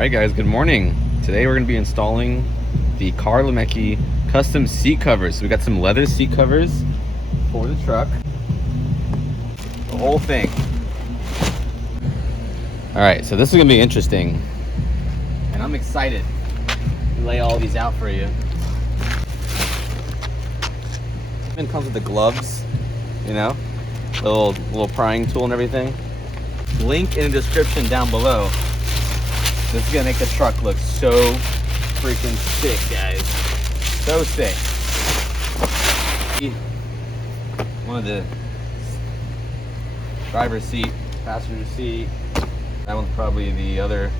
Alright guys, good morning. Today we're going to be installing the Car Lemecki custom seat covers. So we got some leather seat covers for the truck. The whole thing. Alright, so this is going to be interesting. And I'm excited to lay all these out for you. It comes with the gloves, you know, the little prying tool and everything. Link in the description down below. This is gonna make the truck look so freaking sick, guys. So sick. One of the driver's seat, passenger seat. That one's probably the other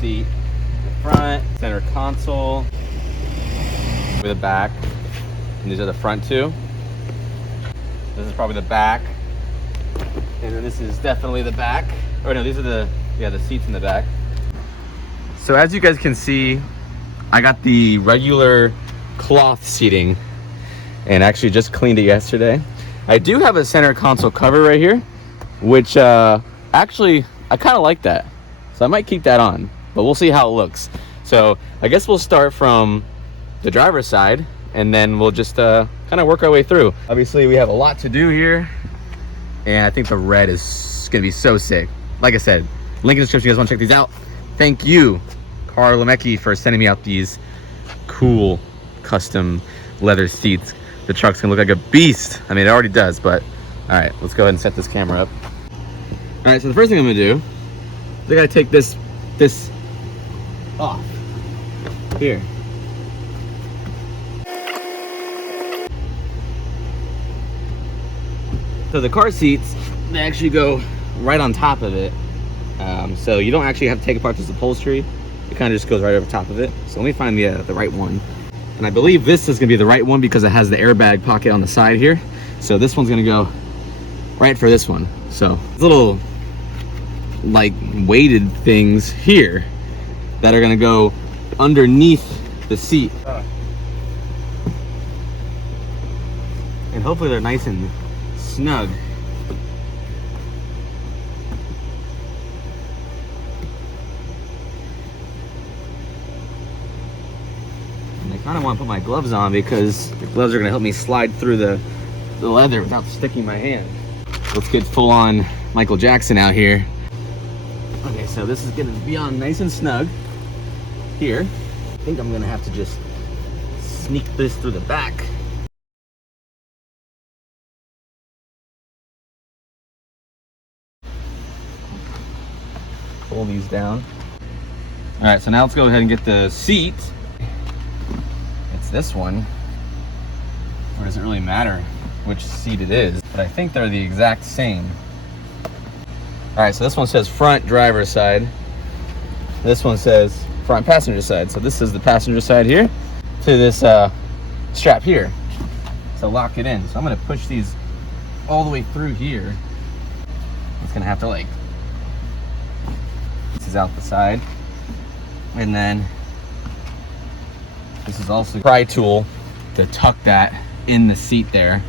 seat. The front, center console, with the back. And these are the front two. This is probably the back. And then this is definitely the back. Or no, these are the seats in the back. So as you guys can see, I got the regular cloth seating and actually just cleaned it yesterday. I do have a center console cover right here, which actually I kind of like that. So I might keep that on, but we'll see how it looks. So I guess we'll start from the driver's side and then we'll just kind of work our way through. Obviously we have a lot to do here and I think the red is gonna be so sick. Like I said, link in the description if you guys want to check these out. Thank you, Car Lemecki, for sending me out these cool custom leather seats. The truck's gonna look like a beast. I mean, it already does, but all right, let's go ahead and set this camera up. All right, so the first thing I'm gonna do is I gotta take this off here. So the car seats, they actually go right on top of it. So you don't actually have to take apart this upholstery. It kind of just goes right over top of it. So let me find the right one. And I believe this is gonna be the right one because it has the airbag pocket on the side here. So this one's gonna go right for this one. So little like weighted things here that are gonna go underneath the seat. And hopefully they're nice and snug. And I kind of want to put my gloves on because the gloves are going to help me slide through the leather without sticking my hand. Let's get full on Michael Jackson out here. Okay, so this is going to be on nice and snug here. I think I'm going to have to just sneak this through the back. Pull these down. All right, so now let's go ahead and get the seat. It's this one. Or does it really matter which seat it is? But I think they're the exact same. All right, so this one says front driver's side. This one says front passenger side. So this is the passenger side here to this strap here to lock it in. So I'm gonna push these all the way through here. It's gonna have to like, this is out the side, and then this is also a pry tool to tuck that in the seat there.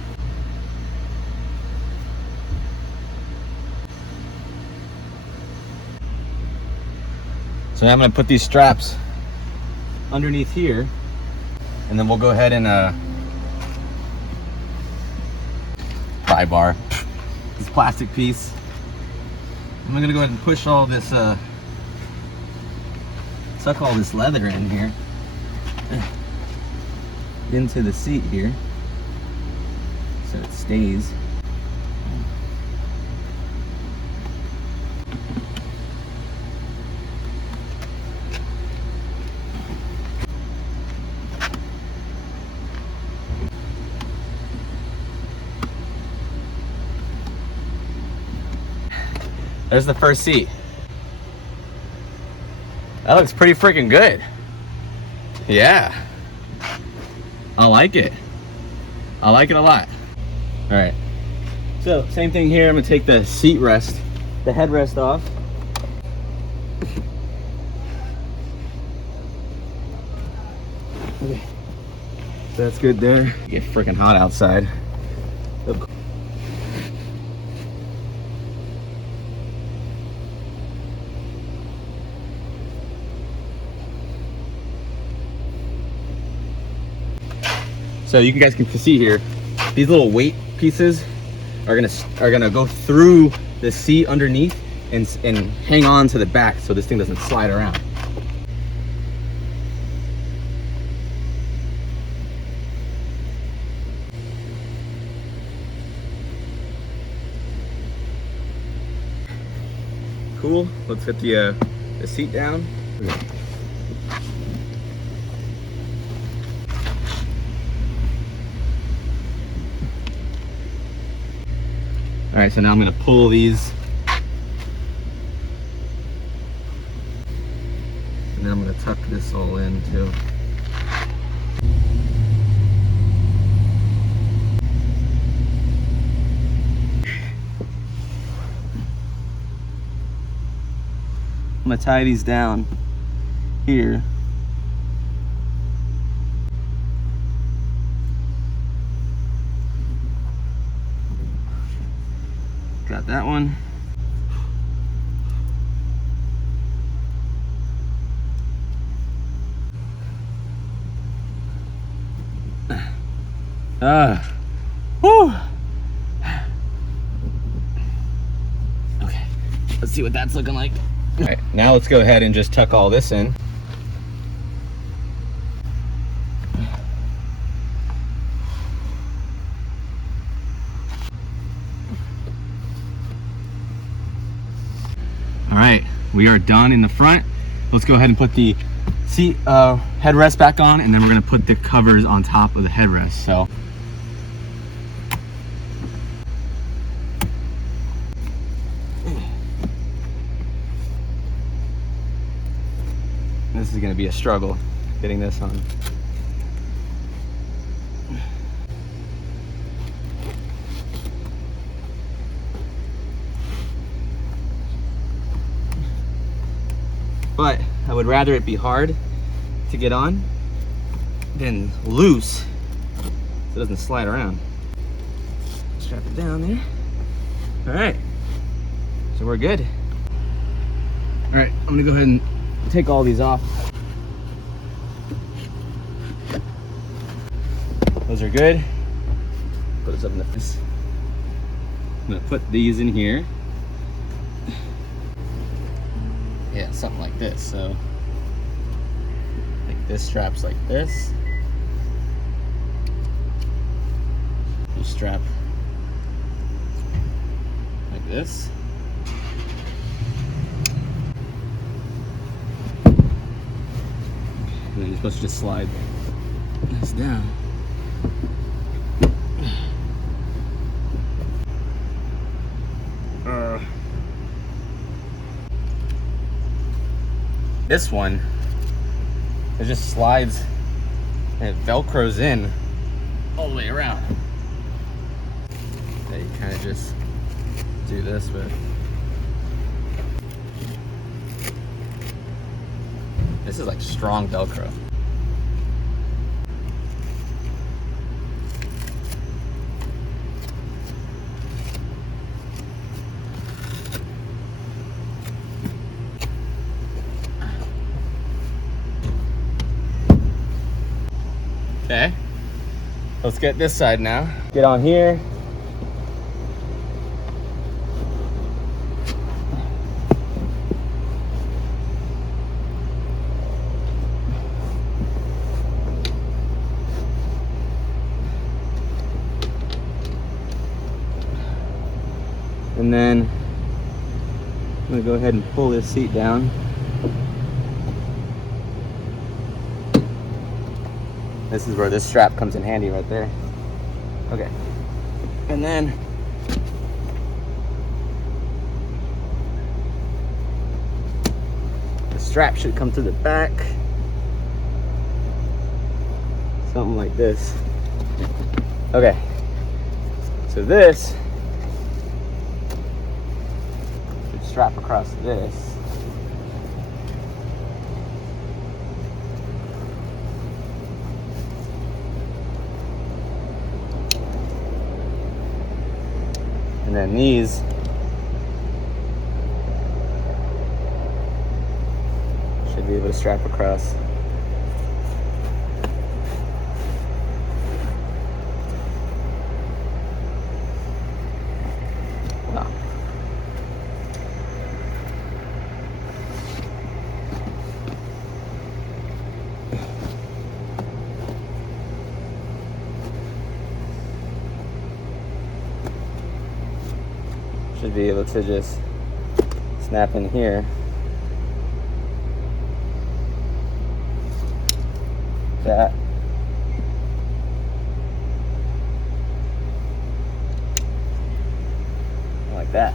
So now I'm going to put these straps underneath here, and then we'll go ahead and pry bar, this plastic piece. I'm going to go ahead and push all this suck all this leather in here into the seat here so it stays. There's the first seat. That looks pretty freaking good. Yeah. I like it. I like it a lot. All right. So same thing here. I'm gonna take the seat rest, the headrest off. Okay. That's good there. Get freaking hot outside. So you guys can see here, these little weight pieces are gonna go through the seat underneath and hang on to the back so this thing doesn't slide around. Cool. Let's get the seat down. Okay. All right, so now I'm gonna pull these, and then I'm gonna tuck this all in too. I'm gonna tie these down here. Got that one. Whew. Okay, let's see what that's looking like. All right, now let's go ahead and just tuck all this in. All right, we are done in the front. Let's go ahead and put the seat headrest back on, and then we're gonna put the covers on top of the headrest. So this is gonna be a struggle getting this on. But I would rather it be hard to get on than loose so it doesn't slide around. Strap it down there. All right, so we're good. All right, I'm gonna go ahead and take all these off. Those are good. Put this up in the face. I'm gonna put these in here. Yeah, something like this. So like this straps like this. You strap like this. And then you're supposed to just slide this down. This one, it just slides and it velcros in all the way around. That you kind of just do this with. This is like strong Velcro. Okay, let's get this side now. Get on here. And then I'm gonna go ahead and pull this seat down. This is where this strap comes in handy right there. Okay. And then the strap should come to the back. Something like this. Okay. So this should strap across this. And then these should be able to strap across. should be able to just snap in here. That. Like that.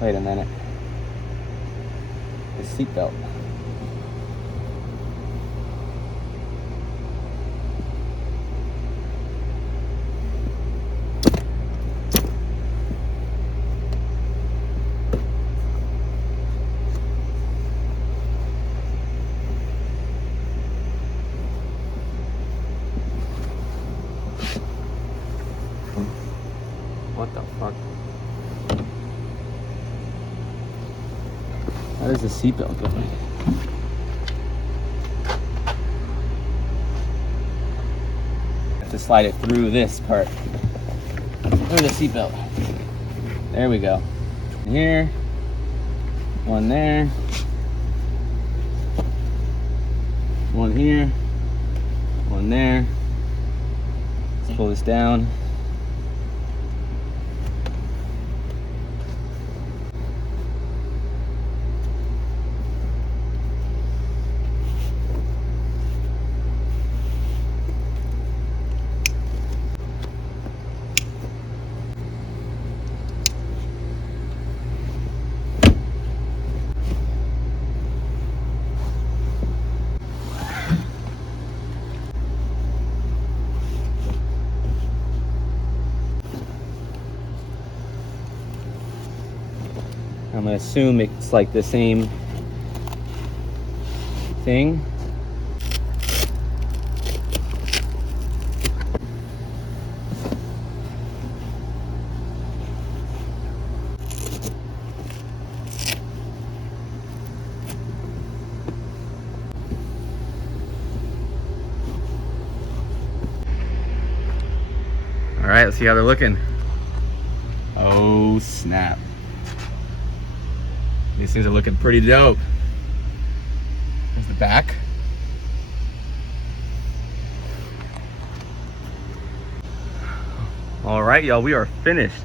Wait a minute. The seatbelt. What the fuck? How does the seatbelt go? Have to slide it through this part. Through the seatbelt. There we go. Here. One there. One here. One there. Let's pull this down. I'm gonna assume it's like the same thing. All right, let's see how they're looking. Oh snap. These things are looking pretty dope. There's the back. All right, y'all, we are finished.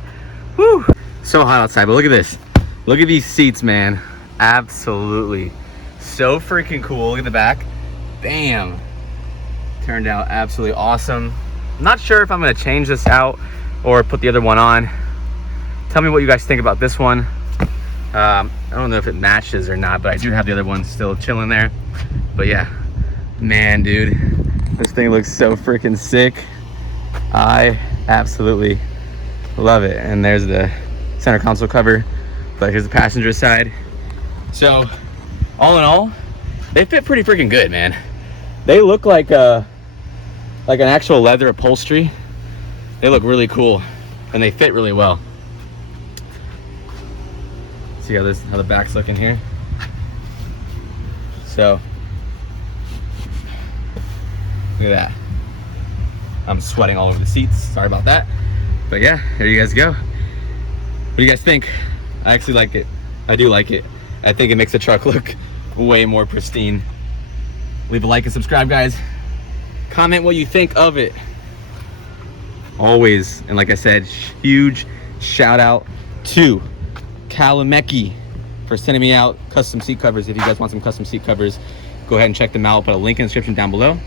Woo! So hot outside, but look at this. Look at these seats, man. Absolutely. So freaking cool. Look at the back. Bam. Turned out absolutely awesome. I'm not sure if I'm gonna change this out or put the other one on. Tell me what you guys think about this one. I don't know if it matches or not, but I do have the other one still chilling there. But yeah, man, dude, this thing looks so freaking sick. I absolutely love it. And there's the center console cover, but here's the passenger side. So all in all, they fit pretty freaking good, man. They look like an actual leather upholstery. They look really cool and they fit really well. See how the back's looking here. So look at that. I'm sweating all over the seats. Sorry about that. But yeah, there you guys go. What do you guys think? I actually like it. I do like it. I think it makes the truck look way more pristine. Leave a like and subscribe, guys. Comment what you think of it. Always, and like I said, huge shout out to Kalameki for sending me out custom seat covers. If you guys want some custom seat covers, go ahead and check them out. I'll put a link in the description down below,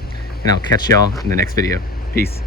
and I'll catch y'all in the next video. Peace.